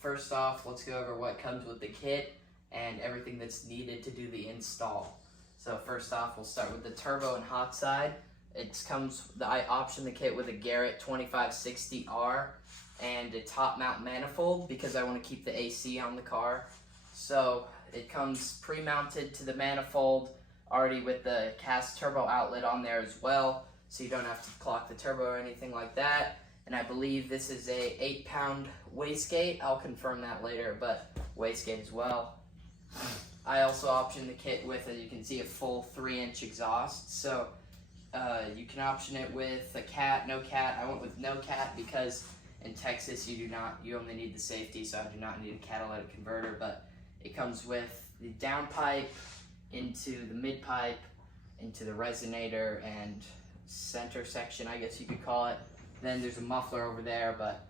first off, let's go over what comes with the kit and everything that's needed to do the install. So first off, we'll start with the turbo and hot side. I option the kit with a Garrett 2560R and a top mount manifold because I want to keep the AC on the car. So it comes pre-mounted to the manifold, already with the cast turbo outlet on there as well, so you don't have to clock the turbo or anything like that. And I believe this is a 8-pound wastegate. I'll confirm that later, but wastegate as well. I also option the kit with, as you can see, a full 3-inch exhaust. So you can option it with a cat, no cat. I went with no cat because in Texas you only need the safety, so I do not need a catalytic converter, but it comes with the downpipe into the mid pipe, into the resonator and center section, I guess you could call it. Then there's a muffler over there, but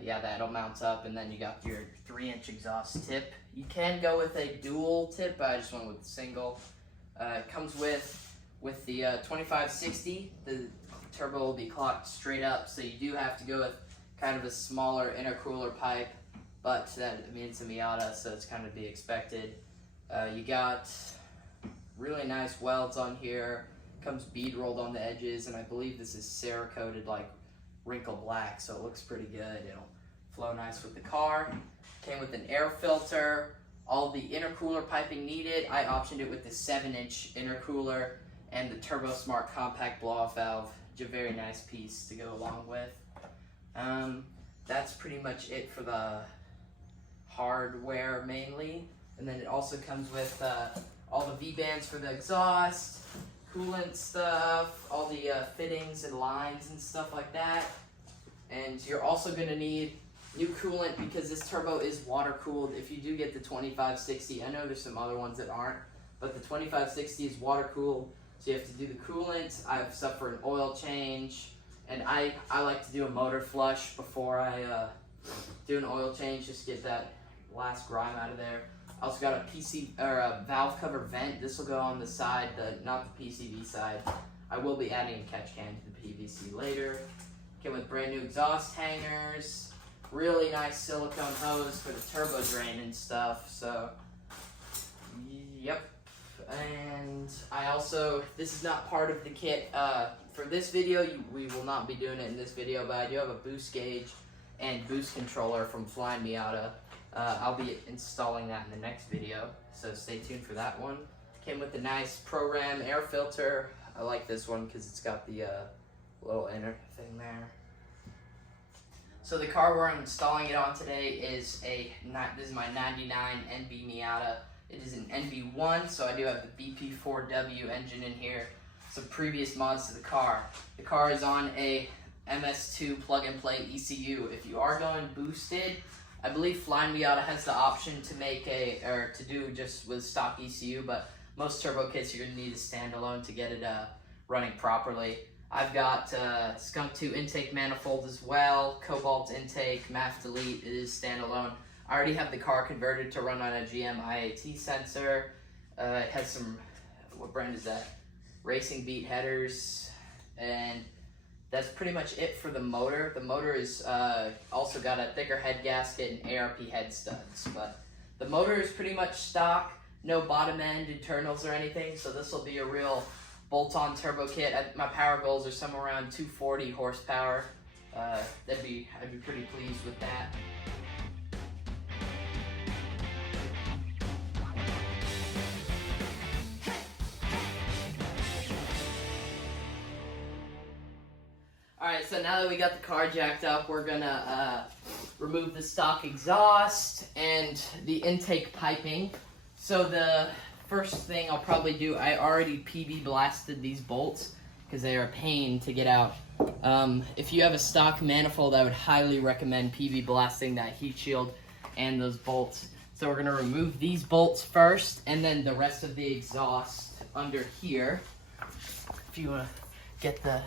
yeah, that'll mount up, and then you got your 3-inch exhaust tip. You can go with a dual tip, but I just went with the single. It comes with the 2560. The turbo will be clocked straight up, so you do have to go with kind of a smaller intercooler pipe, but that means a Miata, so it's kind of to be expected. You got really nice welds on here. Comes bead rolled on the edges, and I believe this is Cerakoted like wrinkle black, so it looks pretty good. It'll flow nice with the car. Came with an air filter, all the intercooler piping needed. I optioned it with the 7-inch intercooler and the Turbo Smart compact blow-off valve. A very nice piece to go along with. That's pretty much it for the hardware mainly. And then it also comes with all the V-bands for the exhaust, coolant stuff, all the fittings and lines and stuff like that. And you're also going to need new coolant because this turbo is water cooled. If you do get the 2560, I know there's some other ones that aren't, but the 2560 is water cooled, so you have to do the coolant. I have stuff for an oil change, and I like to do a motor flush before I do an oil change, just to get that last grime out of there. I also got a valve cover vent. This will go on the side, not the PCV side. I will be adding a catch can to the PVC later. Came with brand new exhaust hangers, really nice silicone hose for the turbo drain and stuff. So, yep. And I also, this is not part of the kit for this video. We will not be doing it in this video, but I do have a boost gauge and boost controller from Flying Miata. I'll be installing that in the next video, so stay tuned for that one. Came with a nice program air filter. I like this one because it's got the little inner thing there. So the car we're installing it on today is this is my 99 NB Miata. It is an NB1, so I do have the BP4W engine in here. Some previous mods to the car. The car is on a MS2 plug-and-play ECU. If you are going boosted, I believe Flying Miata has the option to to do just with stock ECU, but most turbo kits you're gonna need a standalone to get it running properly. I've got Skunk 2 intake manifold as well, Cobalt intake, MAF delete, it is standalone. I already have the car converted to run on a GM IAT sensor. It has some, what brand is that? Racing Beat headers, and that's pretty much it for the motor. The motor is also got a thicker head gasket and ARP head studs, but the motor is pretty much stock, no bottom end internals or anything, so this will be a real bolt-on turbo kit. My power goals are somewhere around 240 horsepower. I'd be pretty pleased with that. Alright, so now that we got the car jacked up, we're gonna remove the stock exhaust and the intake piping. So the first thing I'll probably do, I already PB blasted these bolts because they are a pain to get out. If you have a stock manifold, I would highly recommend PB blasting that heat shield and those bolts. So we're gonna remove these bolts first, and then the rest of the exhaust under here. If you wanna get the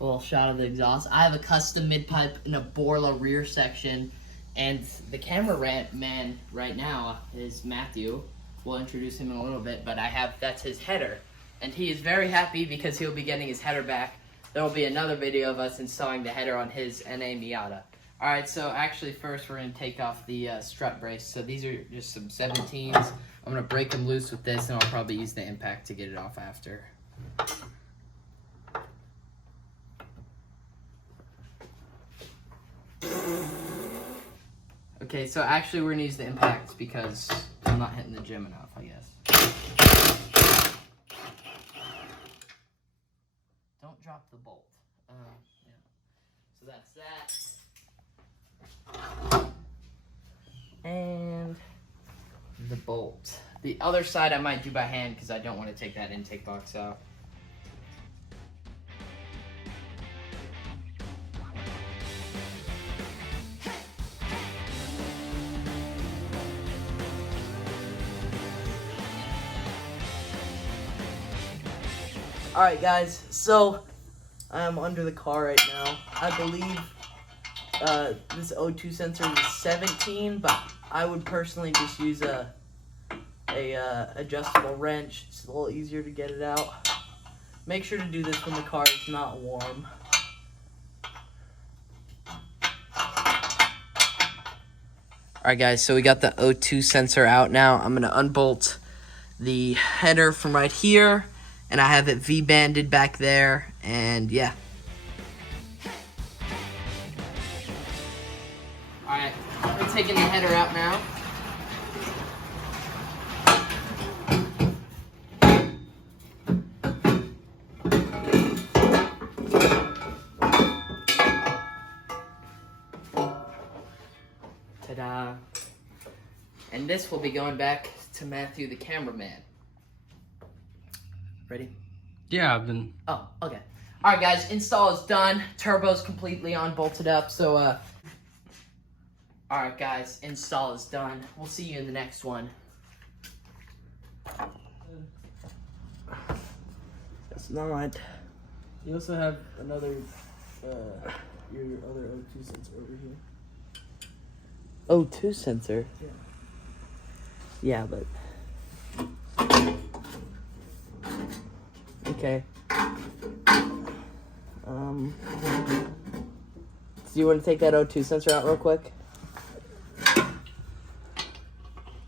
little shot of the exhaust. I have a custom mid pipe and a Borla rear section, and the camera man right now is Matthew. We'll introduce him in a little bit, but that's his header, and he is very happy because he'll be getting his header back. There will be another video of us installing the header on his NA Miata. All right, so actually first we're gonna take off the strut brace. So these are just some 17s. I'm gonna break them loose with this, and I'll probably use the impact to get it off after. Okay, so actually we're gonna use the impact because I'm not hitting the gym enough, I guess. Don't drop the bolt. Yeah. So that's that. And the bolt. The other side I might do by hand because I don't want to take that intake box out. Alright guys, so I'm under the car right now. I believe this O2 sensor is 17, but I would personally just use a adjustable wrench. It's a little easier to get it out. Make sure to do this when the car is not warm. Alright guys, so we got the O2 sensor out now. I'm going to unbolt the header from right here, and I have it V-banded back there, and yeah. Alright, we're taking the header out now. Ta-da. And this will be going back to Matthew the cameraman. Ready? Yeah, I've been... Oh, okay. Alright guys, install is done. Turbo's completely unbolted up, so alright guys, install is done. We'll see you in the next one. That's not. You also have another, your other O2 sensor over here. O2 sensor? Yeah. Yeah, but... Okay. Do you want to take that O2 sensor out real quick?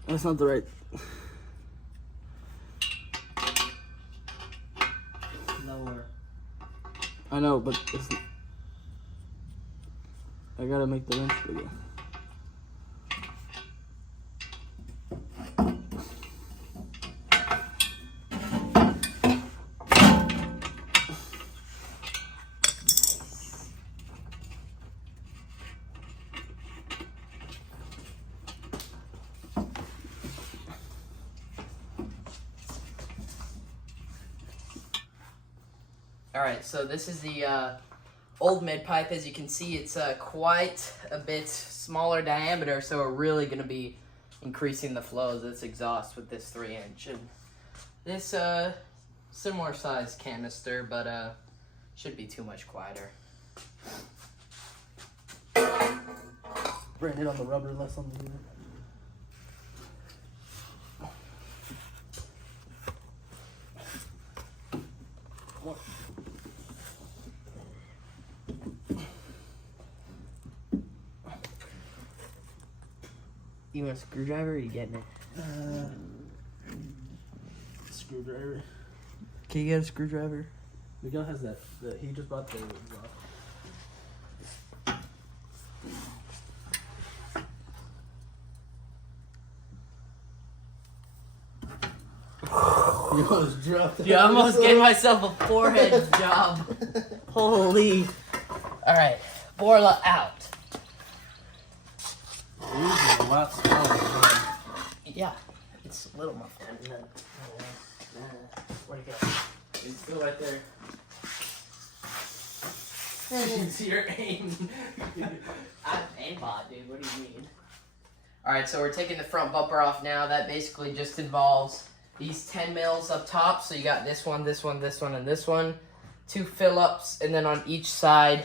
That's not the right... Lower. I know, but it's... I gotta make the wrench bigger. Alright, so this is the old mid pipe. As you can see, it's quite a bit smaller diameter, so we're really going to be increasing the flow of this exhaust with this 3-inch. And this similar size canister, but should be too much quieter. Bring it on the rubber, less on the unit. What? You want a screwdriver or are you getting it? Screwdriver. Can you get a screwdriver? Miguel has that. He just bought the You almost dropped it. Yeah, I almost gave myself a forehead job. Holy. Alright, Borla out. Yours is a lot smaller. Yeah, it's a little muffled. Where'd it go? It's still right there. You can see your aim. I'm aimbot, dude. What do you mean? Alright, so we're taking the front bumper off now. That basically just involves these 10 mils up top. So you got this one, this one, this one, and this one. 2 fill-ups, and then on each side,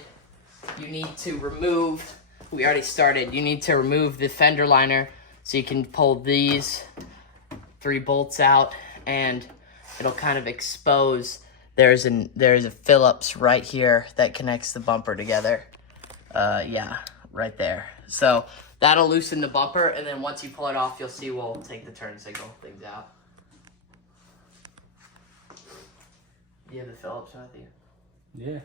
you need to remove, we already started, you need to remove the fender liner so you can pull these 3 bolts out, and it'll kind of expose. There's a Phillips right here that connects the bumper together. Yeah, right there. So that'll loosen the bumper, and then once you pull it off, you'll see we'll take the turn signal things out. Do you have the Phillips with you? Yeah.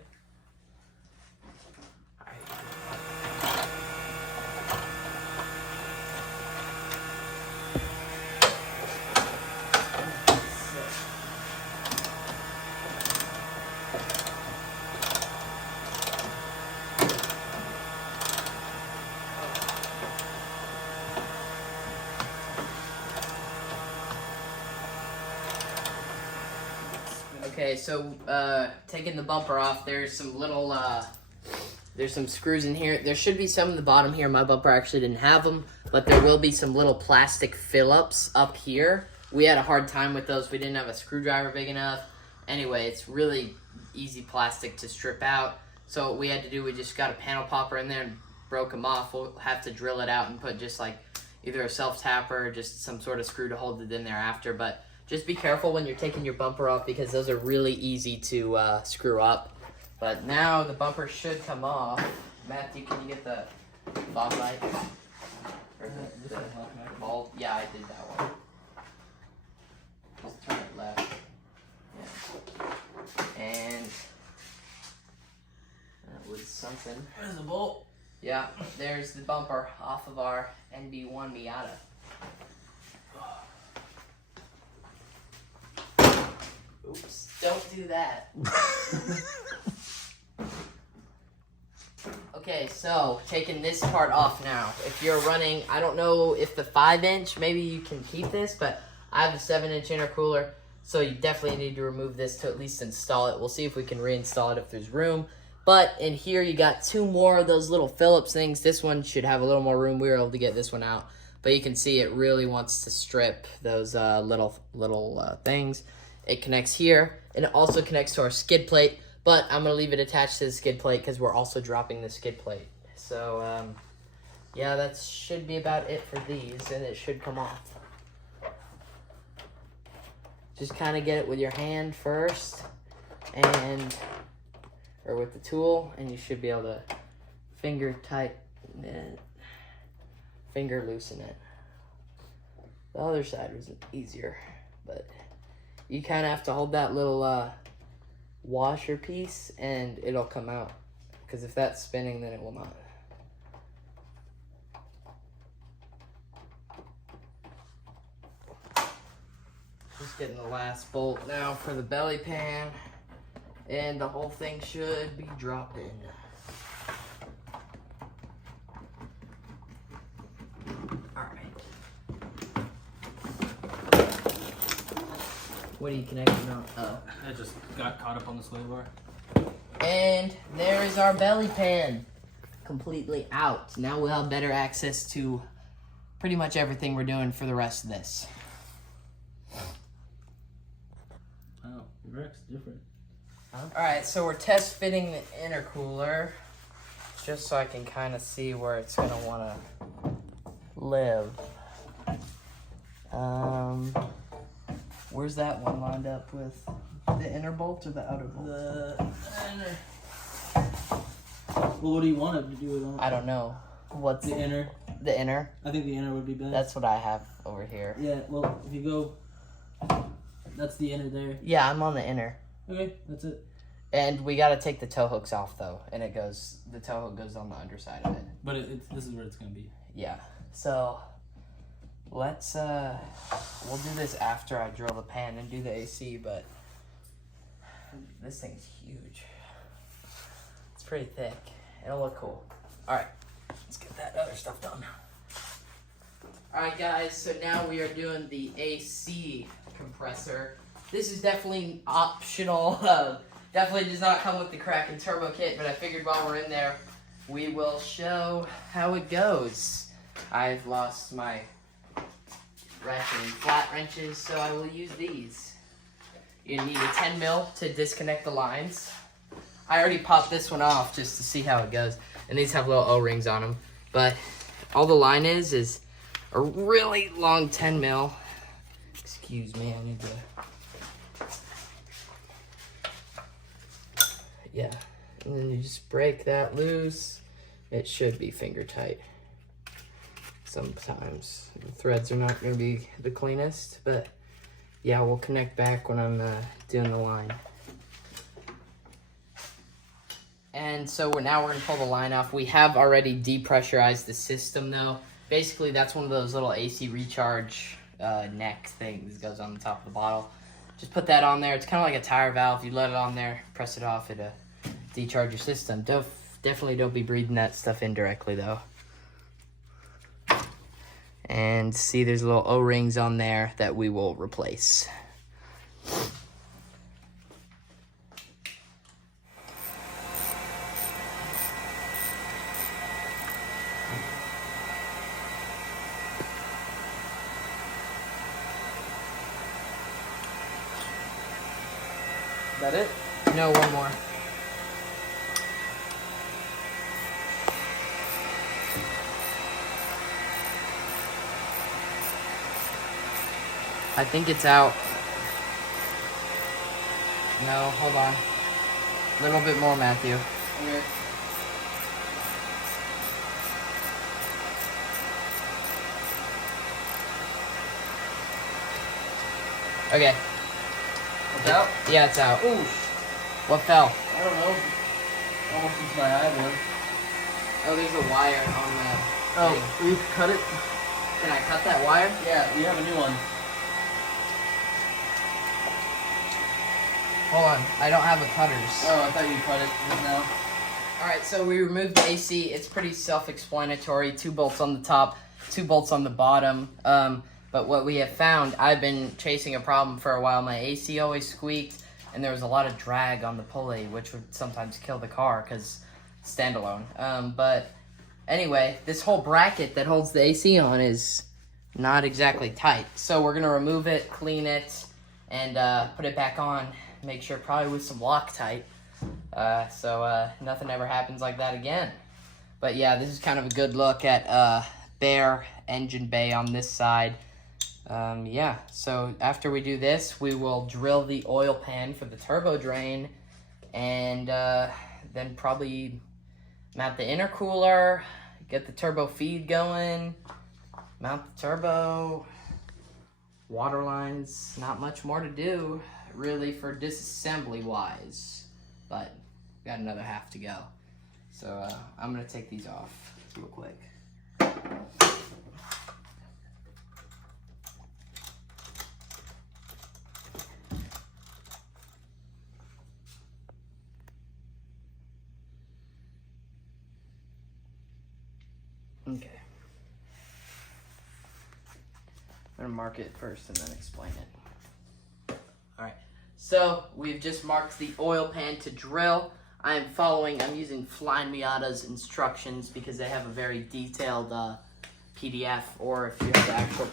Okay, so taking the bumper off, there's some little, there's some screws in here. There should be some in the bottom here. My bumper actually didn't have them, but there will be some little plastic fill-ups up here. We had a hard time with those. We didn't have a screwdriver big enough. Anyway, it's really easy plastic to strip out. So what we had to do, we just got a panel popper in there and broke them off. We'll have to drill it out and put just like either a self-tapper or just some sort of screw to hold it in there after. But just be careful when you're taking your bumper off because those are really easy to screw up. But now the bumper should come off. Matthew, can you get the fog light? Or the bulb? Yeah, I did that one. Just turn it left. Yeah. And that was something. There's the bolt. Yeah, there's the bumper off of our NB1 Miata. Oops, don't do that. Okay, so taking this part off now. If you're running, I don't know if the 5-inch, maybe you can keep this, but I have a 7-inch intercooler, so you definitely need to remove this to at least install it. We'll see if we can reinstall it if there's room. But in here, you got 2 more of those little Phillips things. This one should have a little more room. We were able to get this one out, but you can see it really wants to strip those little things. It connects here, and it also connects to our skid plate, but I'm going to leave it attached to the skid plate because we're also dropping the skid plate. So, yeah, that should be about it for these, and it should come off. Just kind of get it with your hand first, or with the tool, and you should be able to finger tighten it, finger loosen it. The other side was easier, but you kind of have to hold that little washer piece and it'll come out, because if that's spinning, then it will not. Just getting the last bolt now for the belly pan, and the whole thing should be dropping. What are you connecting on? Oh. I just got caught up on the sway bar. And there is our belly pan. Completely out. Now we'll have better access to pretty much everything we're doing for the rest of this. Oh, the rack's different. Alright, so we're test fitting the intercooler. Just so I can kind of see where it's going to want to live. Where's that one lined up with? The inner bolt or the outer bolt? The inner. Well, what do you want it to do with that? I don't know. What's the inner? The inner? I think the inner would be best. That's what I have over here. Yeah, well, if you go, that's the inner there. Yeah, I'm on the inner. Okay, that's it. And we got to take the tow hooks off, though. And the tow hook goes on the underside of it. But this is where it's going to be. Yeah. So let's, we'll do this after I drill the pan and do the AC, but this thing's huge. It's pretty thick. It'll look cool. All right, let's get that other stuff done. All right, guys, so now we are doing the AC compressor. This is definitely optional. Definitely does not come with the Kraken turbo kit, but I figured while we're in there, we will show how it goes. I've lost my ratchet and flat wrenches, so I will use these. You need a 10 mil to disconnect the lines. I already popped this one off just to see how it goes. And these have little O-rings on them. But all the line is a really long 10 mil. Excuse me, I need to... Yeah. And then you just break that loose. it should be finger tight. Sometimes the threads are not going to be the cleanest, but yeah, we'll connect back when I'm doing the line. And so now we're going to pull the line off. We have already depressurized the system though. Basically, that's one of those little AC recharge neck things that goes on the top of the bottle. Just put that on there. It's kind of like a tire valve. You let it on there, press it off, it decharge your system. Definitely don't be breathing that stuff in directly though. And see, there's little O-rings on there that we will replace. Is that it? No, one more. I think it's out. No, hold on. A little bit more, Matthew. Okay. Okay. It's out? Yeah, it's out. Ooh. What fell? I don't know. Almost into my eyeball. Oh, there's a wire on the Oh, will you cut it? Can I cut that wire? Yeah, we have a new one. Hold on, I don't have a cutters. Oh, I thought you cut it just now. Alright, so we removed the AC. It's pretty self-explanatory. 2 bolts on the top, 2 bolts on the bottom. But what we have found, I've been chasing a problem for a while. My AC always squeaked, and there was a lot of drag on the pulley, which would sometimes kill the car because standalone. But anyway, this whole bracket that holds the AC on is not exactly tight. So we're going to remove it, clean it, and put it back on. Make sure probably with some Loctite. So nothing ever happens like that again. But yeah, this is kind of a good look at bare engine bay on this side. Yeah, so after we do this, we will drill the oil pan for the turbo drain, and then probably mount the intercooler, get the turbo feed going, mount the turbo, water lines. Not much more to do really for disassembly wise, but got another half to go. So I'm gonna take these off real quick. Okay. I'm gonna mark it first and then explain it. Alright, so we've just marked the oil pan to drill. I'm using Flying Miata's instructions because they have a very detailed PDF, or if you have the actual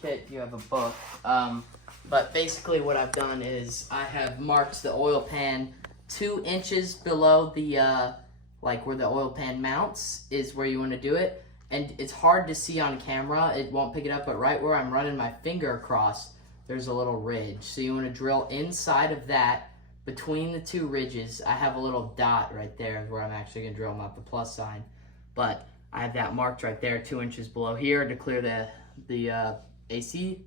kit, you have a book. But basically what I've done is I have marked the oil pan 2 inches below the, like where the oil pan mounts is where you want to do it. And it's hard to see on camera, it won't pick it up, but right where I'm running my finger across, there's a little ridge. So you want to drill inside of that, between the 2 ridges. I have a little dot right there where I'm actually going to drill, not the plus sign. But I have that marked right there, 2 inches below here to clear the AC.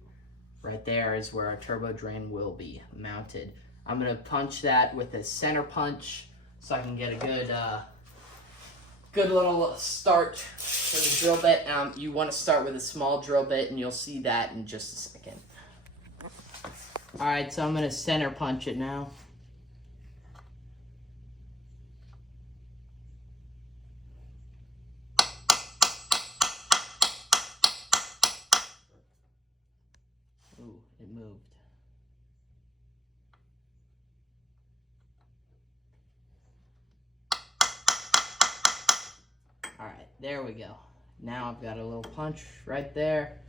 Right there is where our turbo drain will be mounted. I'm going to punch that with a center punch so I can get a good little start for the drill bit. You want to start with a small drill bit, and you'll see that in just a second. Alright, so I'm going to center punch it now. Ooh, it moved. Alright, there we go. Now I've got a little punch right there,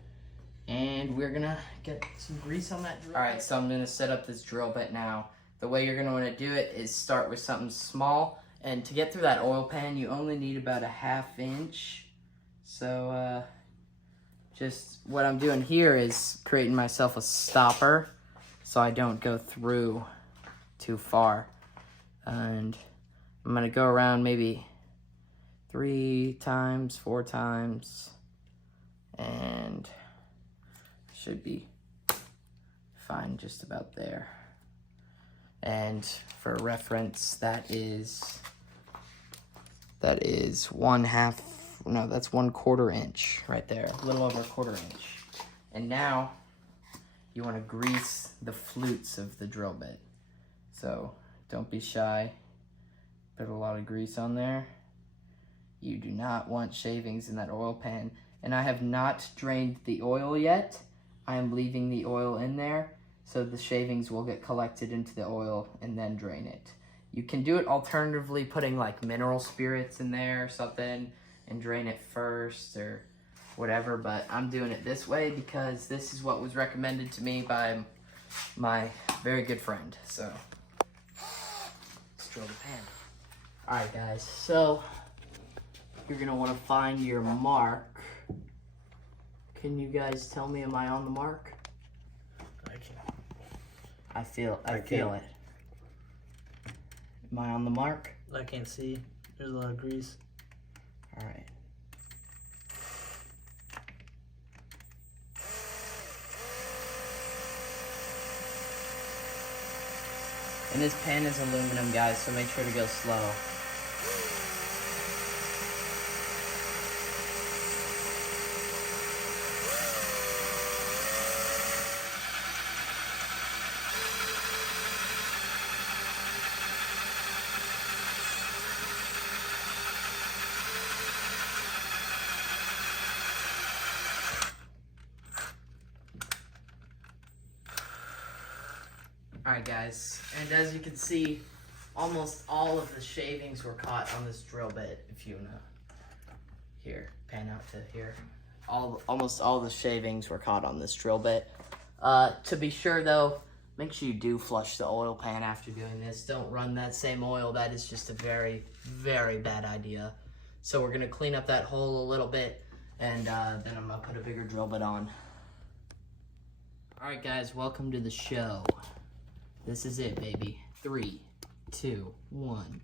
and we're gonna get some grease on that drill. Alright, so I'm gonna set up this drill bit now. The way you're gonna wanna do it is start with something small, and to get through that oil pan, you only need about a 1/2 inch. So, just what I'm doing here is creating myself a stopper so I don't go through too far. And I'm gonna go around maybe 3 times, 4 times, and should be fine just about there. And for reference, that is 1/4 inch right there, a little over 1/4 inch. And now you want to grease the flutes of the drill bit. So don't be shy, put a lot of grease on there. You do not want shavings in that oil pan. And I have not drained the oil yet. I am leaving the oil in there so the shavings will get collected into the oil and then drain it. You can do it alternatively, putting like mineral spirits in there or something and drain it first or whatever, but I'm doing it this way because this is what was recommended to me by my very good friend. So let's drill the pan. All right, guys, so you're gonna want to find your mark. Can you guys tell me, am I on the mark? I can. I feel it. Am I on the mark? I can't see. There's a lot of grease. All right. And this pan is aluminum, guys, so make sure to go slow. Alright guys, and as you can see, almost all of the shavings were caught on this drill bit. If you wanna, here, pan out to here. Almost all the shavings were caught on this drill bit. To be sure though, make sure you do flush the oil pan after doing this. Don't run that same oil. That is just a very, very bad idea. So we're gonna clean up that hole a little bit, and then I'm gonna put a bigger drill bit on. Alright guys, welcome to the show. This is it, baby. 3, 2, 1.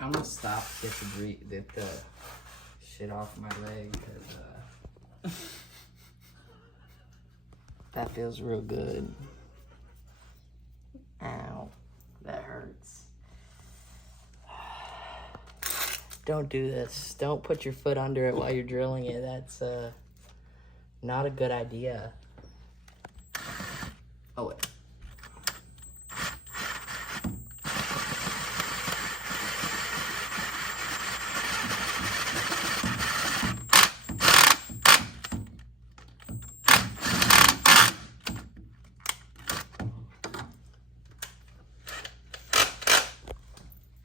I'm gonna stop to get the shit off my leg because that feels real good. Ow, that hurts. Don't do this. Don't put your foot under it while you're drilling it. That's not a good idea. Oh wait.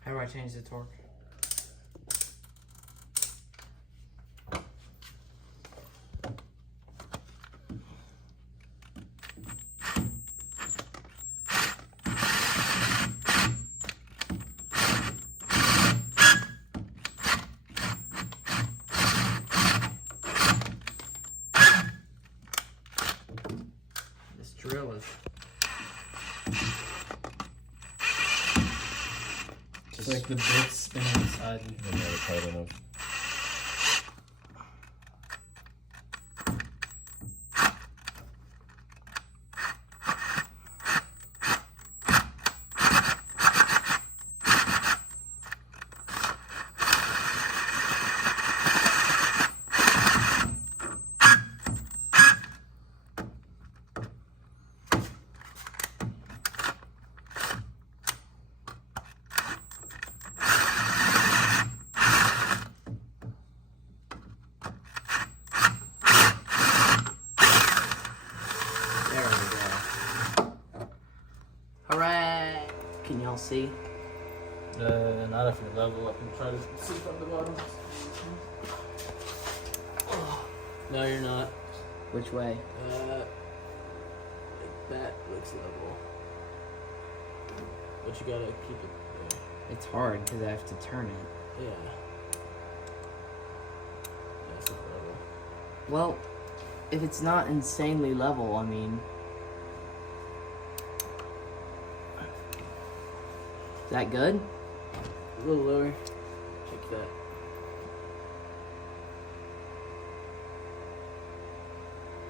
How do I change the torque? This drill is It's like the bits spinning inside. I'm not tight enough. don't see? Not if you're level up and try to see from the bottom. No, you're not. Which way? That looks level. But you gotta keep it there. It's hard because I have to turn it. Yeah. That's not level. Well, if it's not insanely level, I mean... Is that good? A little lower. Check that.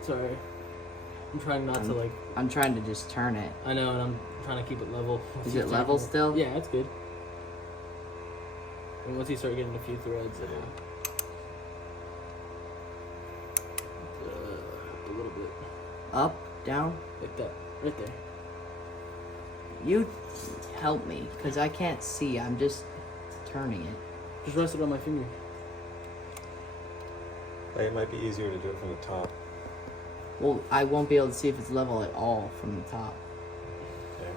Sorry. I'm trying not to like... I'm trying to just turn it. I know, and I'm trying to keep it level. Is it level still? Yeah, that's good. And once you start getting a few threads, it'll... a little bit. Up? Down? Like that. Right there. You help me, because I can't see. I'm just turning it. Just rest it on my finger. It might be easier to do it from the top. Well, I won't be able to see if it's level at all from the top. Okay.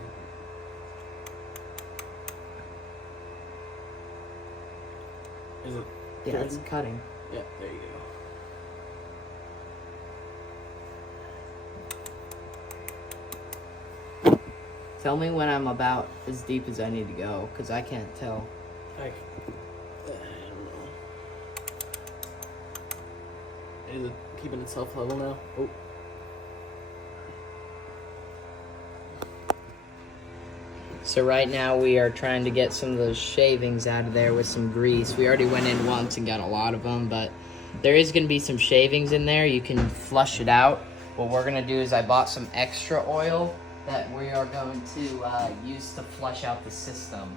Is it? Yeah, it's cutting. Yeah, there you go. Tell me when I'm about as deep as I need to go, because I can't tell. I don't know. Is it keeping itself level now? Oh. So right now we are trying to get some of those shavings out of there with some grease. We already went in once and got a lot of them, but there is going to be some shavings in there. You can flush it out. What we're going to do is I bought some extra oil that we are going to use to flush out the system.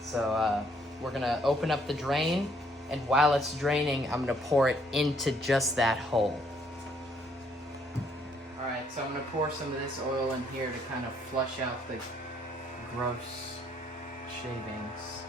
So we're going to open up the drain, and while it's draining, I'm going to pour it into just that hole. Alright, so I'm going to pour some of this oil in here to kind of flush out the gross shavings.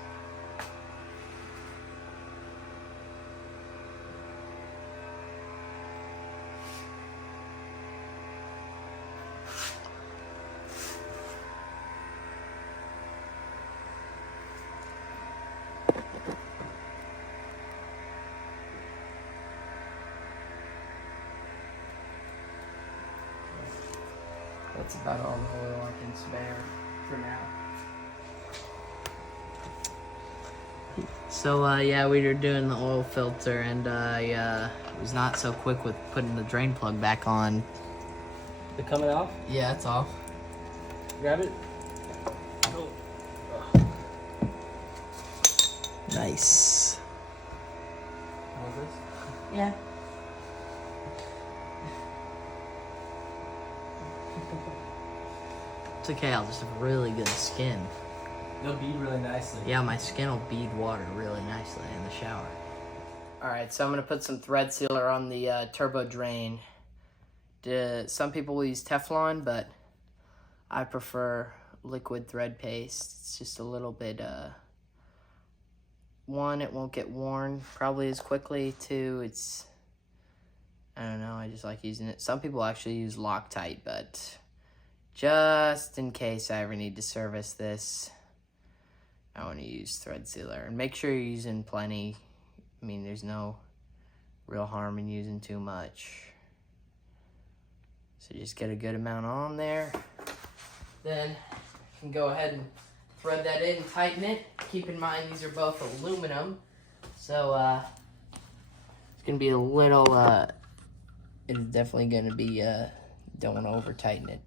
That's about all the oil I can spare for now. So yeah, we were doing the oil filter, and I was not so quick with putting the drain plug back on. Is it coming off? Yeah, it's off. Grab it. Oh. Nice. How's this? Yeah. It's okay, I'll just have really good skin. They'll bead really nicely. Yeah, my skin will bead water really nicely in the shower. Alright, so I'm going to put some thread sealer on the turbo drain. Some people will use Teflon, but I prefer liquid thread paste. It's just a little bit, one, it won't get worn probably as quickly. Two, it's, I don't know, I just like using it. Some people actually use Loctite, but just in case I ever need to service this, I want to use thread sealer. And make sure you're using plenty. I mean, there's no real harm in using too much. So just get a good amount on there. Then you can go ahead and thread that in and tighten it. Keep in mind these are both aluminum. So it's going to be a little, it's definitely going to be, don't want to over tighten it.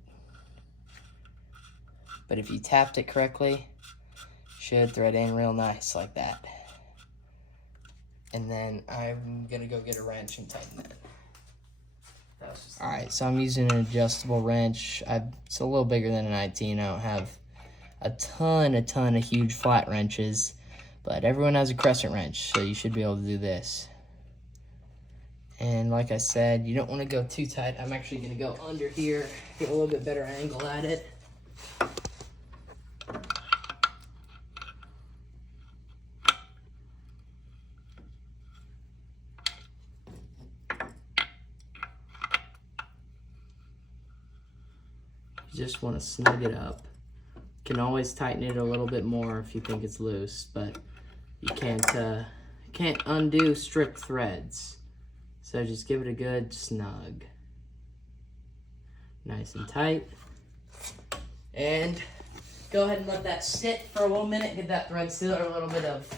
But if you tapped it correctly, should thread in real nice like that. And then I'm gonna go get a wrench and tighten it. Alright, so I'm using an adjustable wrench. It's a little bigger than an 19. I don't have a ton of huge flat wrenches, but everyone has a crescent wrench, so you should be able to do this. And like I said, you don't want to go too tight. I'm actually gonna go under here, get a little bit better angle at it. You just want to snug it up. can always tighten it a little bit more if you think it's loose, but you can't undo stripped threads. So just give it a good snug. Nice and tight. And go ahead and let that sit for a little minute, give that thread sealer a little bit of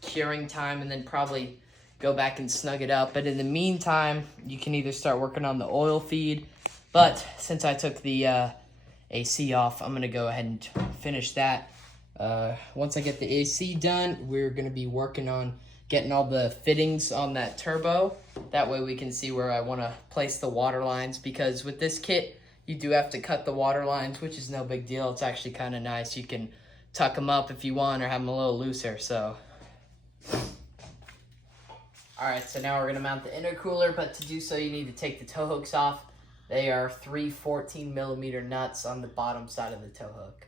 curing time, and then probably go back and snug it up. But in the meantime, you can either start working on the oil feed, but since I took the AC off, I'm gonna go ahead and finish that. Once I get the AC done, we're gonna be working on getting all the fittings on that turbo. That way we can see where I wanna place the water lines, because with this kit, you do have to cut the water lines, which is no big deal. It's actually kind of nice. You can tuck them up if you want or have them a little looser, so. All right, so now we're gonna mount the intercooler, but to do so, you need to take the tow hooks off. They are 3 14mm nuts on the bottom side of the tow hook.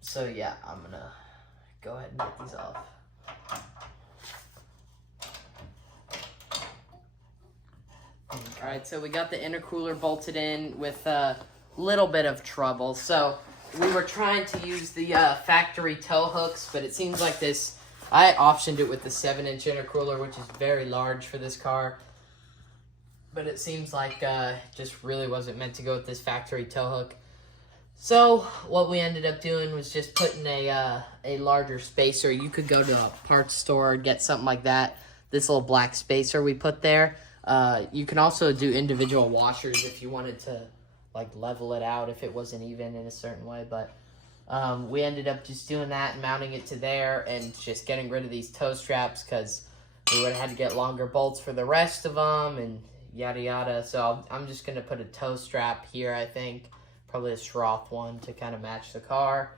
So yeah, I'm gonna go ahead and get these off. All right, so we got the intercooler bolted in with a little bit of trouble. So we were trying to use the factory tow hooks, but it seems like this, I optioned it with the 7-inch intercooler, which is very large for this car. But it seems like just really wasn't meant to go with this factory tow hook. So what we ended up doing was just putting a larger spacer. You could go to a parts store and get something like that. This little black spacer we put there. You can also do individual washers if you wanted to like level it out if it wasn't even in a certain way. But we ended up just doing that and mounting it to there and just getting rid of these toe straps because we would have had to get longer bolts for the rest of them and yada yada. So I'm just going to put a toe strap here, I think. Probably a Schroth one to kind of match the car.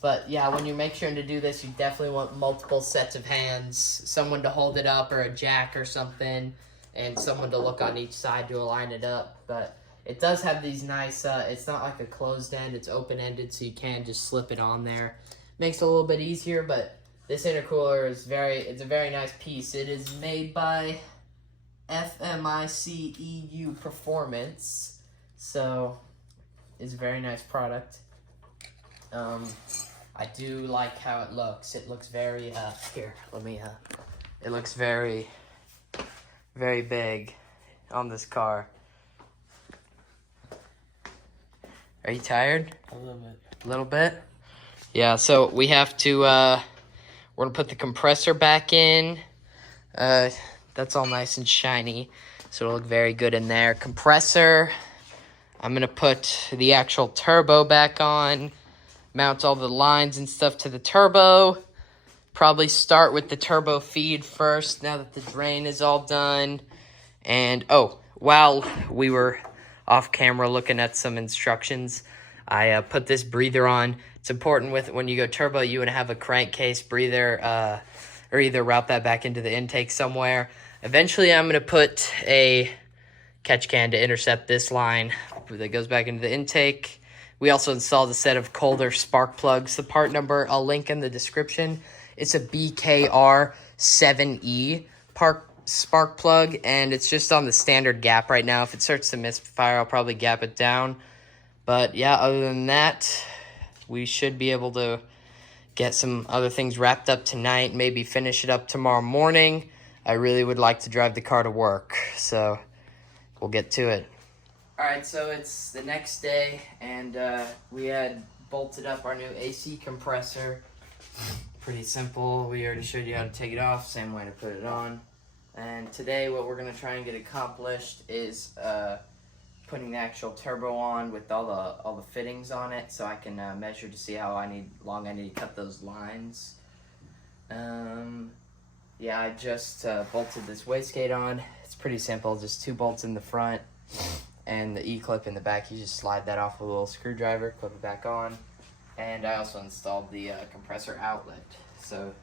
But yeah, when you're making to do this, you definitely want multiple sets of hands. Someone to hold it up or a jack or something. And someone to look on each side to align it up. But it does have these nice, it's not like a closed end, it's open-ended, so you can just slip it on there. Makes it a little bit easier, but this intercooler is it's a very nice piece. It is made by FMICEU Performance, so it's a very nice product. I do like how it looks. It looks very, it looks very, very big on this car. Are you tired? A little bit. A little bit? Yeah, so we have to, we're gonna put the compressor back in. That's all nice and shiny, so it'll look very good in there. Compressor, I'm gonna put the actual turbo back on, mount all the lines and stuff to the turbo. Probably start with the turbo feed first now that the drain is all done. And, oh, while we were off camera looking at some instructions, I put this breather on. It's important when you go turbo, you would have a crankcase breather or either route that back into the intake somewhere. Eventually, I'm going to put a catch can to intercept this line that goes back into the intake. We also installed a set of Kohler spark plugs. The part number I'll link in the description. It's a BKR7E spark plug, and it's just on the standard gap right now. If it starts to misfire, I'll probably gap it down. But yeah, other than that, we should be able to get some other things wrapped up tonight, maybe finish it up tomorrow morning. I really would like to drive the car to work, so we'll get to it. All right, so it's the next day, and we had bolted up our new AC compressor. Pretty simple. We already showed you how to take it off, same way to put it on. And today what we're going to try and get accomplished is putting the actual turbo on with all the fittings on it, so I can measure to see how long I need to cut those lines. Yeah, I just bolted this wastegate on. It's pretty simple, just 2 bolts in the front and the E-clip in the back. You just slide that off with a little screwdriver, clip it back on. And I also installed the compressor outlet. So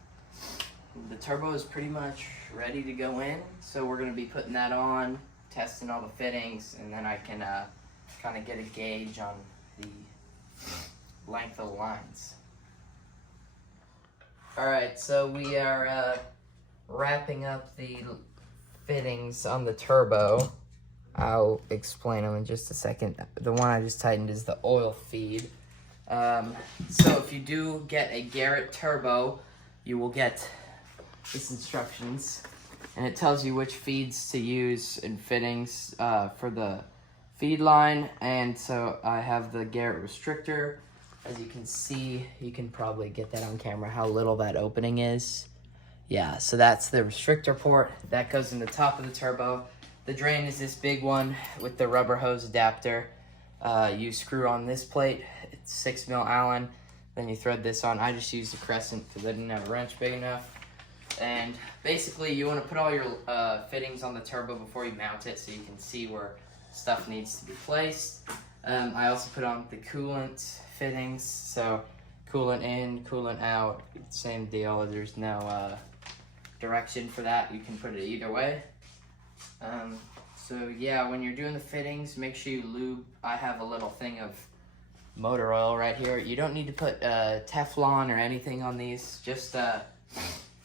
the turbo is pretty much ready to go in. So we're going to be putting that on, testing all the fittings, and then I can kind of get a gauge on the length of the lines. Alright, so we are wrapping up the fittings on the turbo. I'll explain them in just a second. The one I just tightened is the oil feed. So if you do get a Garrett turbo, you will get this instructions, and it tells you which feeds to use and fittings for the feed line. And so I have the Garrett restrictor. As you can see, you can probably get that on camera, how little that opening is. Yeah, so that's the restrictor port. That goes in the top of the turbo. The drain is this big one with the rubber hose adapter. You screw on this plate, it's 6mm Allen, then you thread this on. I just used a crescent because I didn't have a wrench big enough. And basically you want to put all your fittings on the turbo before you mount it so you can see where stuff needs to be placed. I also put on the coolant fittings, so coolant in, coolant out, same deal. There's no direction for that. You can put it either way. So yeah, when you're doing the fittings, make sure you lube. I have a little thing of motor oil right here. You don't need to put Teflon or anything on these. Just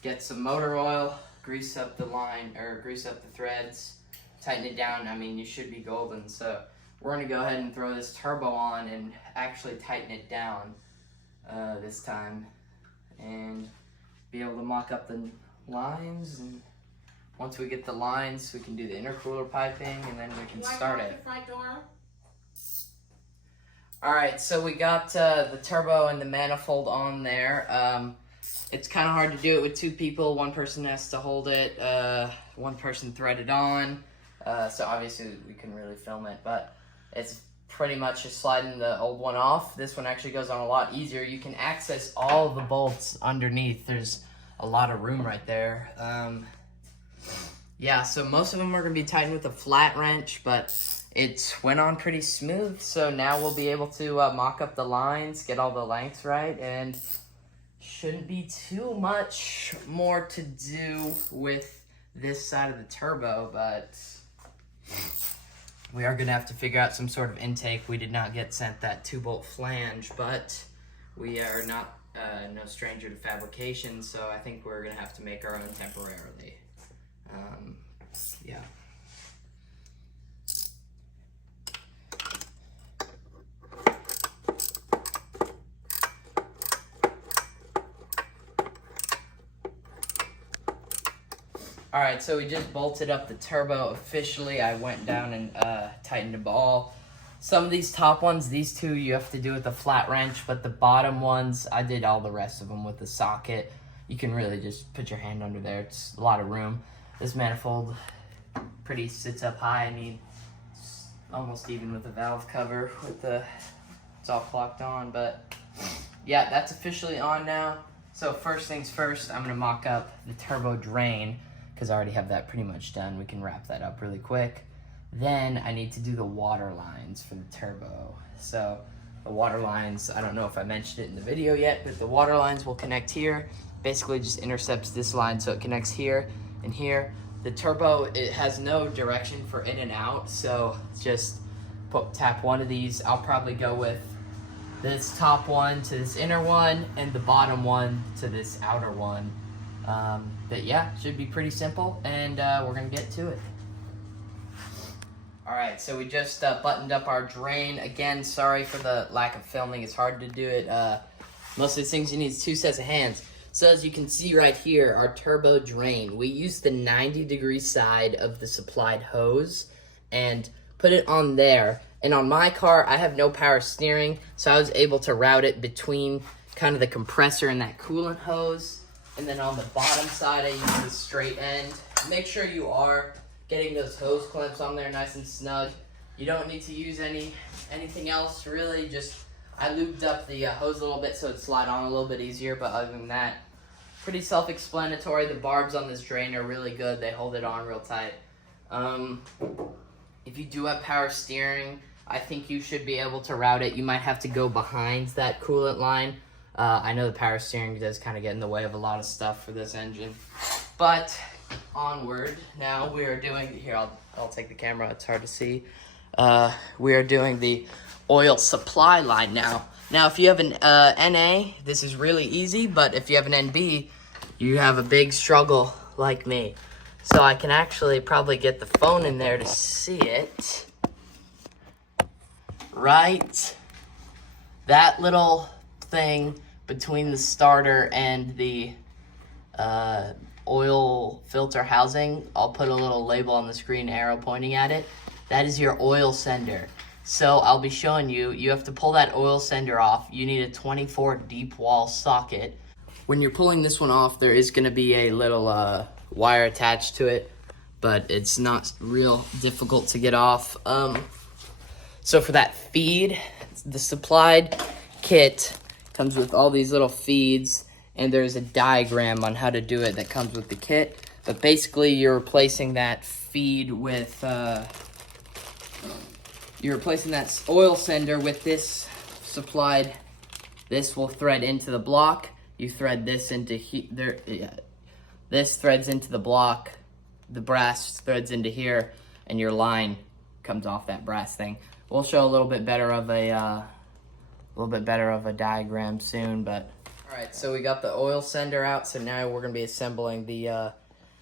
get some motor oil, grease up the line, or grease up the threads, tighten it down. I mean, you should be golden. So we're gonna go ahead and throw this turbo on and actually tighten it down this time, and be able to mock up the lines. And once we get the lines, we can do the intercooler piping, and then we can start it. Alright, so we got the turbo and the manifold on there. It's kind of hard to do it with two people. One person has to hold it, one person thread it on. So obviously we couldn't really film it, but it's pretty much just sliding the old one off. This one actually goes on a lot easier. You can access all the bolts underneath. There's a lot of room right there. Yeah, so most of them are going to be tightened with a flat wrench, but it went on pretty smooth. So now we'll be able to mock up the lines, get all the lengths right, and shouldn't be too much more to do with this side of the turbo, but we are going to have to figure out some sort of intake. We did not get sent that 2-bolt flange, but we are not no stranger to fabrication, so I think we're going to have to make our own temporarily. Yeah. Alright, so we just bolted up the turbo officially. I went down and tightened the ball. Some of these top ones, these two, you have to do with a flat wrench, but the bottom ones, I did all the rest of them with the socket. You can really just put your hand under there. It's a lot of room. This manifold pretty sits up high. I mean, it's almost even with the valve cover. It's all clocked on, but yeah, that's officially on now. So first things first, I'm gonna mock up the turbo drain because I already have that pretty much done. We can wrap that up really quick. Then I need to do the water lines for the turbo. So the water lines, I don't know if I mentioned it in the video yet, but the water lines will connect here. Basically just intercepts this line so it connects here and here. The turbo, it has no direction for in and out, so just tap one of these. I'll probably go with this top one to this inner one and the bottom one to this outer one. But yeah, should be pretty simple, and we're gonna get to it. Alright, so we just buttoned up our drain. Again, sorry for the lack of filming. It's hard to do it. Most of these things you need is 2 sets of hands. So as you can see right here, our turbo drain, we used the 90-degree side of the supplied hose and put it on there. And on my car, I have no power steering, so I was able to route it between kind of the compressor and that coolant hose. And then on the bottom side, I use the straight end. Make sure you are getting those hose clamps on there nice and snug. You don't need to use anything else, really. Just, I lubed up the hose a little bit so it slide on a little bit easier, but other than that, pretty self-explanatory. The barbs on this drain are really good. They hold it on real tight. If you do have power steering, I think you should be able to route it. You might have to go behind that coolant line. I know the power steering does kind of get in the way of a lot of stuff for this engine. But onward. Now we are doing, here, I'll take the camera. It's hard to see. We are doing the oil supply line now. Now, if you have an NA, this is really easy, but if you have an NB, you have a big struggle like me. So I can actually probably get the phone in there to see it. Right that little thing between the starter and the oil filter housing, I'll put a little label on the screen, arrow pointing at it. That is your oil sender. So I'll be showing you, you have to pull that oil sender off. You need a 24 deep wall socket. When you're pulling this one off, there is gonna be a little wire attached to it, but it's not real difficult to get off. So for that feed, the supplied kit comes with all these little feeds, and there's a diagram on how to do it that comes with the kit. But basically, you're replacing that feed with, you're replacing that oil sender with this supplied. This will thread into the block. You thread this into here. This threads into the block. The brass threads into here, and your line comes off that brass thing. We'll show a little bit better of a diagram soon, but all right. So we got the oil sender out. So now we're gonna be assembling the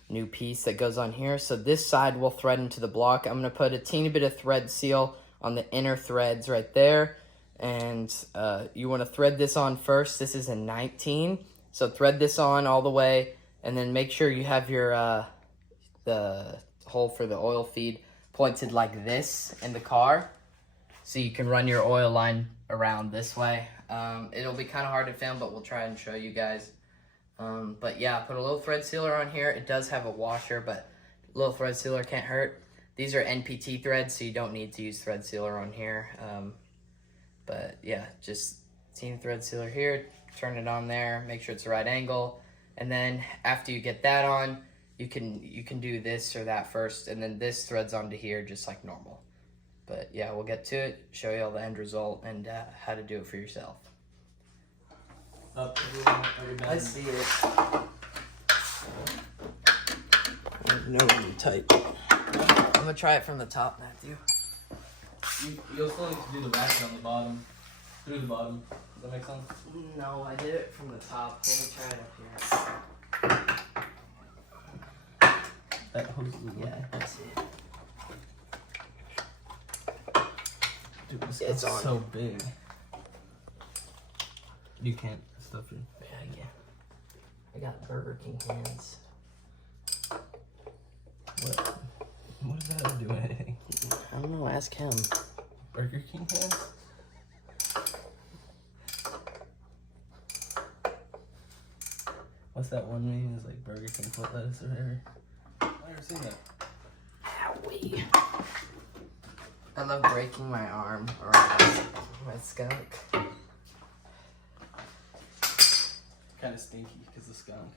new piece that goes on here. So this side will thread into the block. I'm gonna put a teeny bit of thread seal on the inner threads right there, and you want to thread this on first. This is a 19, so thread this on all the way, and then make sure you have your the hole for the oil feed pointed like this in the car, so you can run your oil line around this way. It'll be kind of hard to film, but we'll try and show you guys. But yeah, put a little thread sealer on here. It does have a washer, but a little thread sealer can't hurt. These are NPT threads, so you don't need to use thread sealer on here. But yeah, just team thread sealer here, turn it on there, make sure it's the right angle. And then after you get that on, you can do this or that first, and then this threads onto here just like normal. But yeah, we'll get to it, show you all the end result and how to do it for yourself. Up, everyone, I see it. No, really tight. I'm gonna try it from the top, Matthew. You'll still need to do the ratchet on the bottom, through the bottom. Does that make sense? No, I did it from the top. Let me try it up here. That hose is Yeah, I see it. Dude, this It's is on. so big. You can't stuff it. Yeah. I got Burger King hands. What does that have to do with anything? I don't know, ask him. Burger King hands? What's that one meme? It's like Burger King foot lettuce or whatever. I've never seen that. Owie. I love breaking my arm around my skunk. Kind of stinky because of skunk.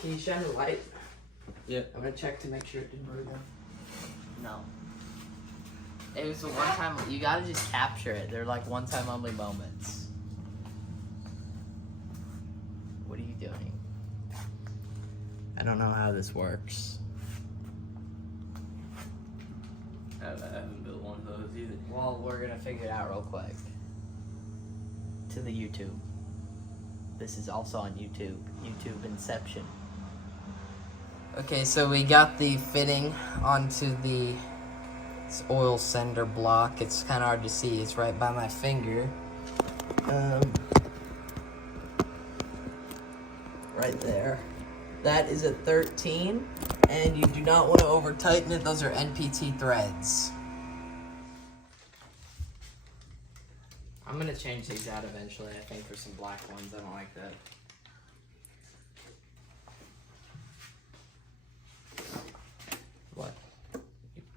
Can you shine the light? Yeah. I'm gonna check to make sure it didn't breathe. No. It was a one-time. You gotta just capture it. They're like one-time only moments. What are you doing? I don't know how this works. I haven't built one of those either. Well, we're gonna figure it out real quick. To the YouTube. This is also on YouTube. YouTube Inception. Okay, so we got the fitting onto the oil sender block. It's kind of hard to see. It's right by my finger. Right there. That is a 13, and you do not want to over tighten it. Those are NPT threads. I'm gonna change these out eventually, I think, for some black ones. I don't like that. What?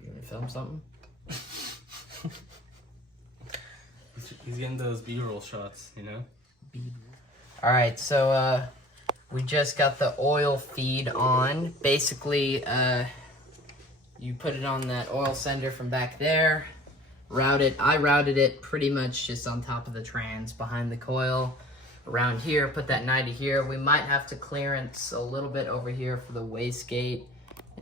You gonna film something? He's getting those B-roll shots, you know? Alright, so we just got the oil feed on. Basically, you put it on that oil sender from back there. I routed it pretty much just on top of the trans behind the coil. Around here, put that 90 here. We might have to clearance a little bit over here for the wastegate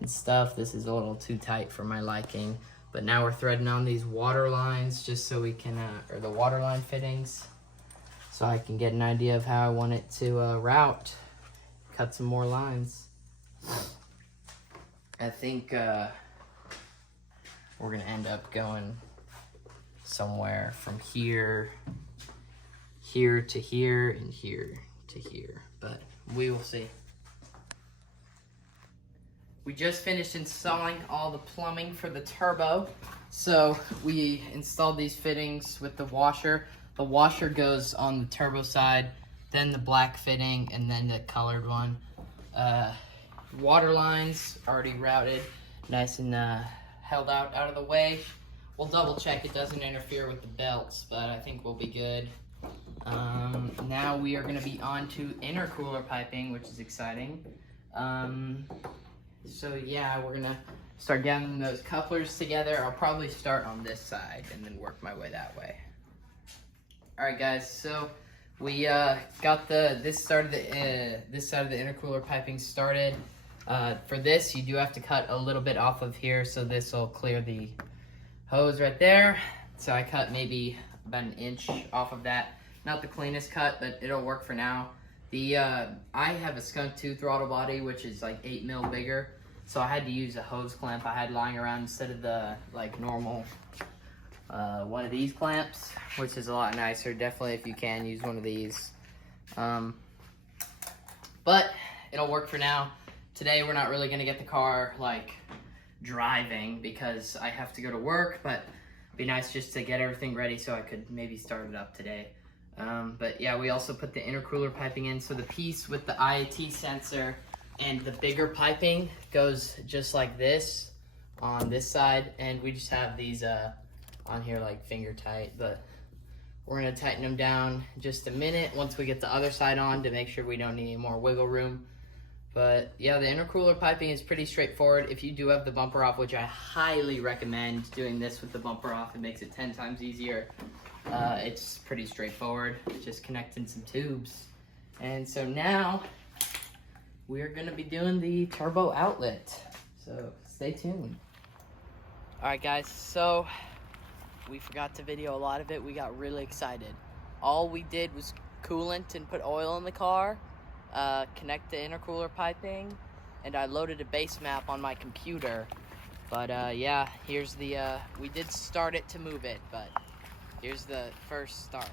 and stuff. This is a little too tight for my liking. But now we're threading on these water lines just so we can, or the water line fittings, so I can get an idea of how I want it to route. Cut some more lines. I think we're gonna end up going somewhere from here to here, and here to here, but we will see. We just finished installing all the plumbing for the turbo. So we installed these fittings with the washer. The washer goes on the turbo side, then the black fitting, and then the colored one. Water lines already routed, nice and held out of the way. We'll double check it doesn't interfere with the belts, but I think we'll be good. Now we are gonna be on to intercooler piping, which is exciting. So yeah, we're gonna start gathering those couplers together. I'll probably start on this side and then work my way that way. All right, guys. So we got this side of the intercooler piping started. For this, you do have to cut a little bit off of here, so this will clear the hose right there. So I cut maybe about an inch off of that. Not the cleanest cut, but it'll work for now. I have a skunk 2 throttle body, which is like 8 mil bigger. So I had to use a hose clamp I had lying around instead of the like normal one of these clamps, which is a lot nicer. Definitely, if you can, use one of these. But it'll work for now. Today we're not really gonna get the car like driving because I have to go to work, but it'd be nice just to get everything ready so I could maybe start it up today. But yeah, we also put the intercooler piping in. So the piece with the IAT sensor and the bigger piping goes just like this on this side, and we just have these on here like finger tight, but we're gonna tighten them down in just a minute once we get the other side on to make sure we don't need any more wiggle room. But yeah, the intercooler piping is pretty straightforward. If you do have the bumper off, which I highly recommend doing this with the bumper off, it makes it 10 times easier. It's pretty straightforward, just connecting some tubes. And so now we're gonna be doing the turbo outlet, so stay tuned. All right, guys, so we forgot to video a lot of it. We got really excited. All we did was coolant and put oil in the car, connect the intercooler piping, and I loaded a base map on my computer. But yeah, here's the, we did start it to move it, but here's the first start.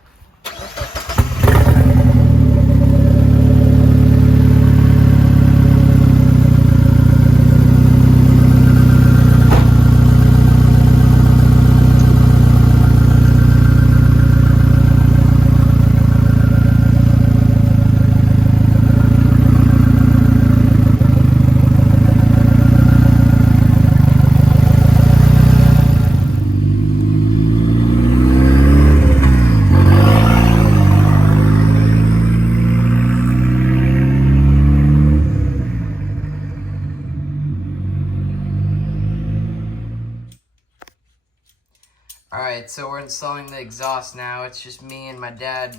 Alright, so we're installing the exhaust now. It's just me and my dad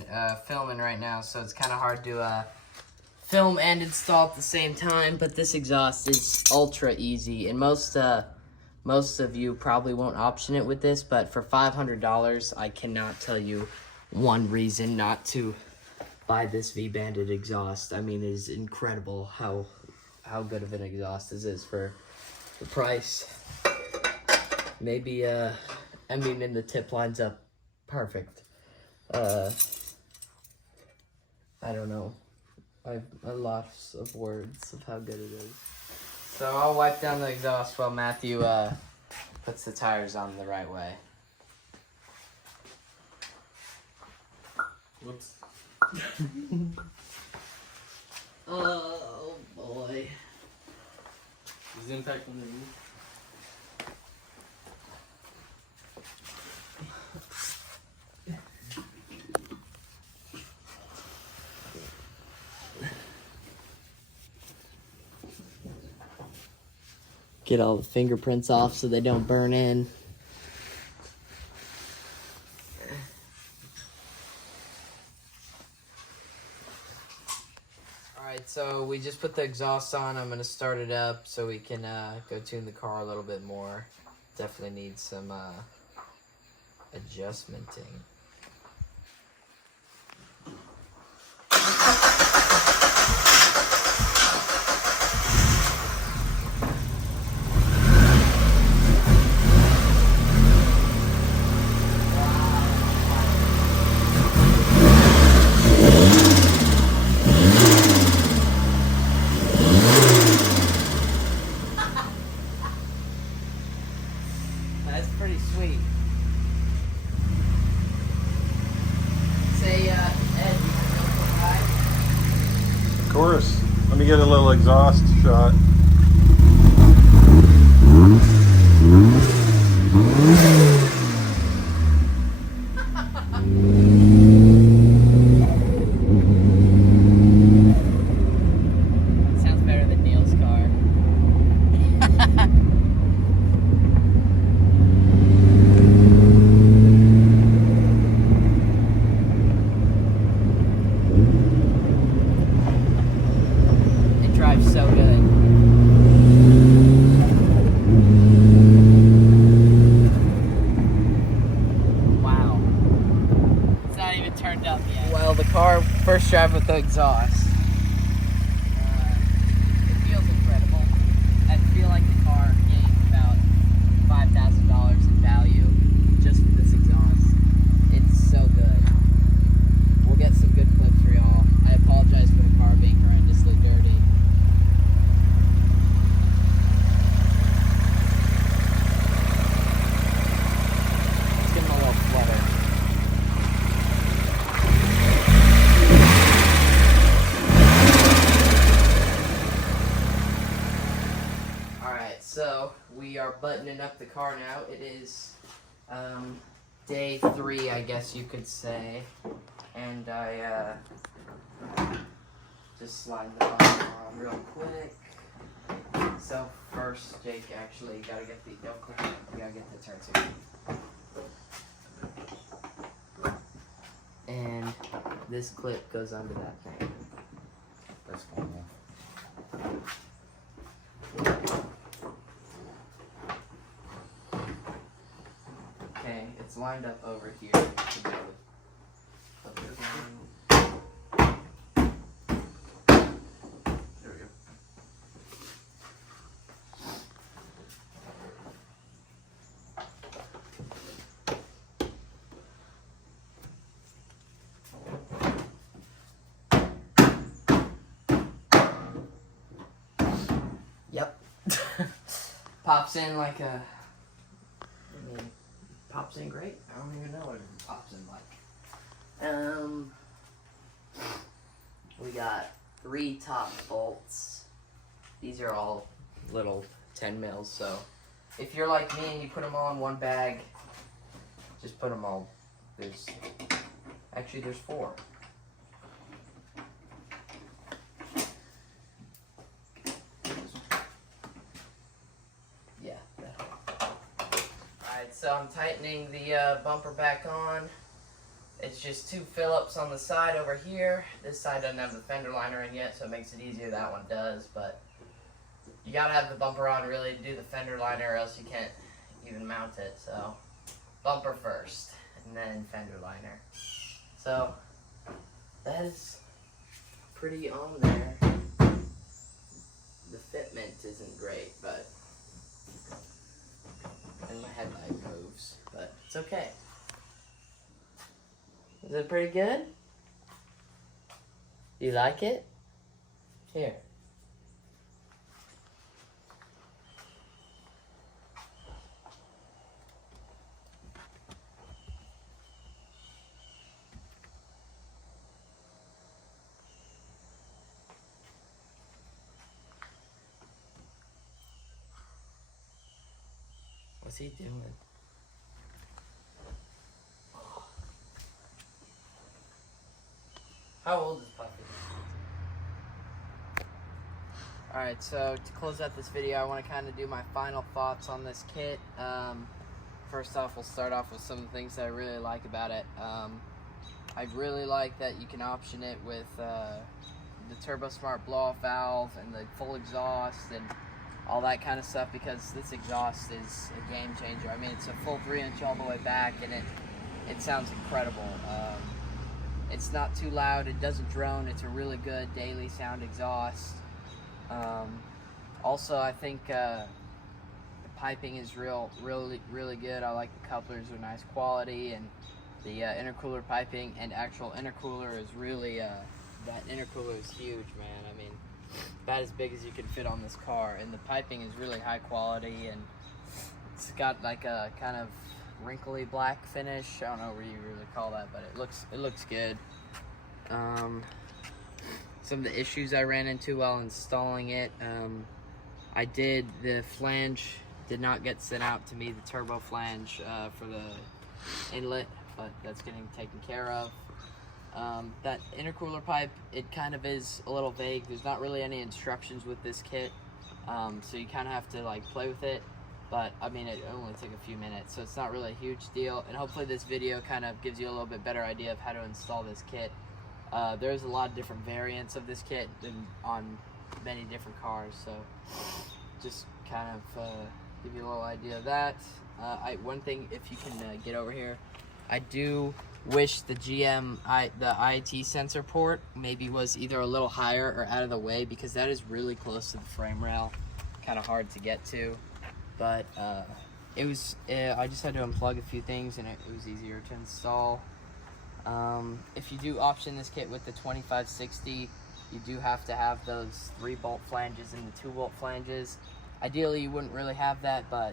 filming right now, so it's kind of hard to film and install at the same time, but this exhaust is ultra easy, and most of you probably won't option it with this, but for $500, I cannot tell you one reason not to buy this V-banded exhaust. I mean, it is incredible how good of an exhaust this is for the price. Maybe, I mean, and the tip lines up perfect. I don't know. I've a lots of words of how good it is. So I'll wipe down the exhaust while Matthew puts the tires on the right way. Whoops. Oh boy. Is the impact underneath? Get all the fingerprints off so they don't burn in. Alright, so we just put the exhaust on. I'm going to start it up so we can go tune the car a little bit more. Definitely needs some adjustmenting. pretty sweet. Say, Ed, you want to go ride? Of course. Let me get a little exhaust shot. Sounds better than Neil's car. It drives so good. Wow. It's not even turned up yet. Well, the car first drive with the exhaust. It feels incredible. I feel like the car gained about $5,000 in value just with this exhaust. It's so good. We'll get some good clips for y'all. I apologize for the car being horrendously dirty. Let's give him a little flutter. Alright, so we are buttoning up the car now. It is day 3, I guess you could say. And I just slide the button on real quick. So first, Jake, actually, you gotta get the, don't click it, you gotta get the turn 2. And this clip goes under that thing. That's normal. Okay, it's lined up over here. To go with this one. There we go. Yep. Pops in like a. I mean, pops in great. I don't even know what it pops in like. We got 3 top bolts. These are all little 10 mils. So if you're like me and you put them all in one bag, just put them all. There's 4. Yeah. Alright, so I'm tightening the bumper back on. It's just 2 Phillips on the side over here. This side doesn't have the fender liner in yet, so it makes it easier. That one does, but you gotta have the bumper on really to do the fender liner, or else you can't even mount it. So bumper first, and then fender liner. So that is pretty on there. The fitment isn't great, but and my headlight moves, but it's okay. Is it pretty good? You like it? Here. What's he doing? How old is Puppy? Alright, so to close out this video, I want to kind of do my final thoughts on this kit. First off, we'll start off with some of the things that I really like about it. I really like that you can option it with the Turbo Smart blow-off valve and the full exhaust and all that kind of stuff, because this exhaust is a game changer. I mean, it's a full 3-inch all the way back, and it sounds incredible. It's not too loud, it doesn't drone, it's a really good daily sound exhaust. Also, I think the piping is really good. I like the couplers are nice quality, and the intercooler piping and actual intercooler is really, that intercooler is huge, man. I mean, about as big as you can fit on this car, and the piping is really high quality, and It's got like a kind of wrinkly black finish. I don't know what you really call that, but it looks good. Some of the issues I ran into while installing it, the flange did not get sent out to me, the turbo flange for the inlet, but that's getting taken care of. That intercooler pipe, it kind of is a little vague. There's not really any instructions with this kit, so you kind of have to like play with it. But I mean, it only took a few minutes, so it's not really a huge deal. And hopefully this video kind of gives you a little bit better idea of how to install this kit. There's a lot of different variants of this kit on many different cars, so just kind of give you a little idea of that. One thing, if you can get over here, I do wish the IIT sensor port maybe was either a little higher or out of the way, because that is really close to the frame rail, kind of hard to get to. But I just had to unplug a few things and it was easier to install. If you do option this kit with the 2560, you do have to have those 3-bolt flanges and the 2-bolt flanges. Ideally you wouldn't really have that, but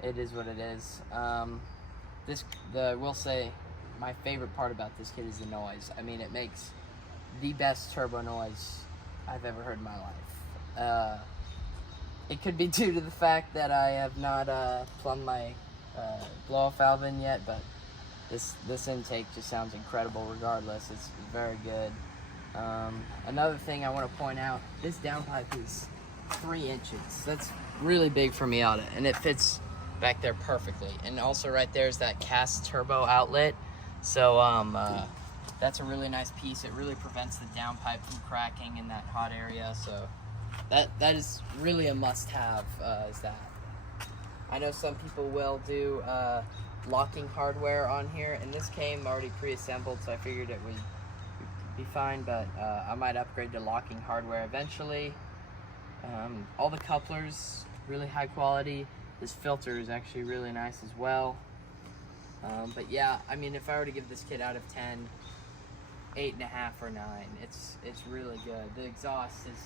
it is what it is. I will say my favorite part about this kit is the noise. I mean, it makes the best turbo noise I've ever heard in my life. It could be due to the fact that I have not plumbed my blow-off valve in yet, but this intake just sounds incredible regardless. It's very good. Another thing I want to point out, this downpipe is 3 inches. That's really big for Miata, and it fits back there perfectly. And also right there is that cast turbo outlet, so that's a really nice piece. It really prevents the downpipe from cracking in that hot area, so that is really a must-have. Is that I know some people will do locking hardware on here, and this came already pre-assembled, so I figured it would be fine, but I might upgrade to locking hardware eventually. All the couplers, really high quality. This filter is actually really nice as well. But yeah, I mean, if I were to give this kit out of 10, 8.5 or 9, it's really good. The exhaust is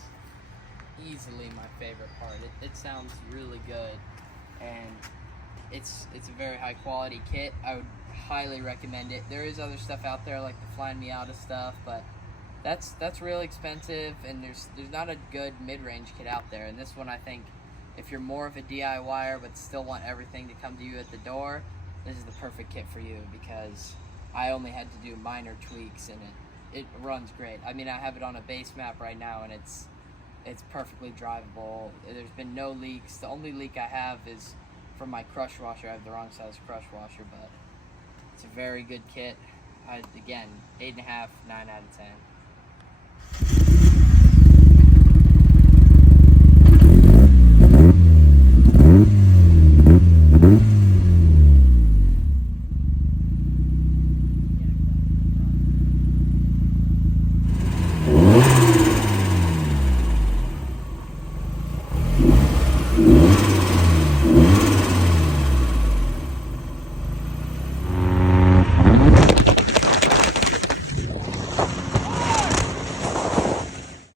easily my favorite part. It sounds really good, and it's a very high quality kit. I would highly recommend it. There is other stuff out there like the Flying Miata stuff, but that's really expensive, and there's not a good mid-range kit out there. And this one, I think, if you're more of a DIYer but still want everything to come to you at the door, this is the perfect kit for you, because I only had to do minor tweaks and it runs great. I mean, I have it on a base map right now and it's perfectly drivable. There's been no leaks. The only leak I have is from my crush washer. I have the wrong size crush washer, but it's a very good kit. Again, 8.5, 9 out of 10.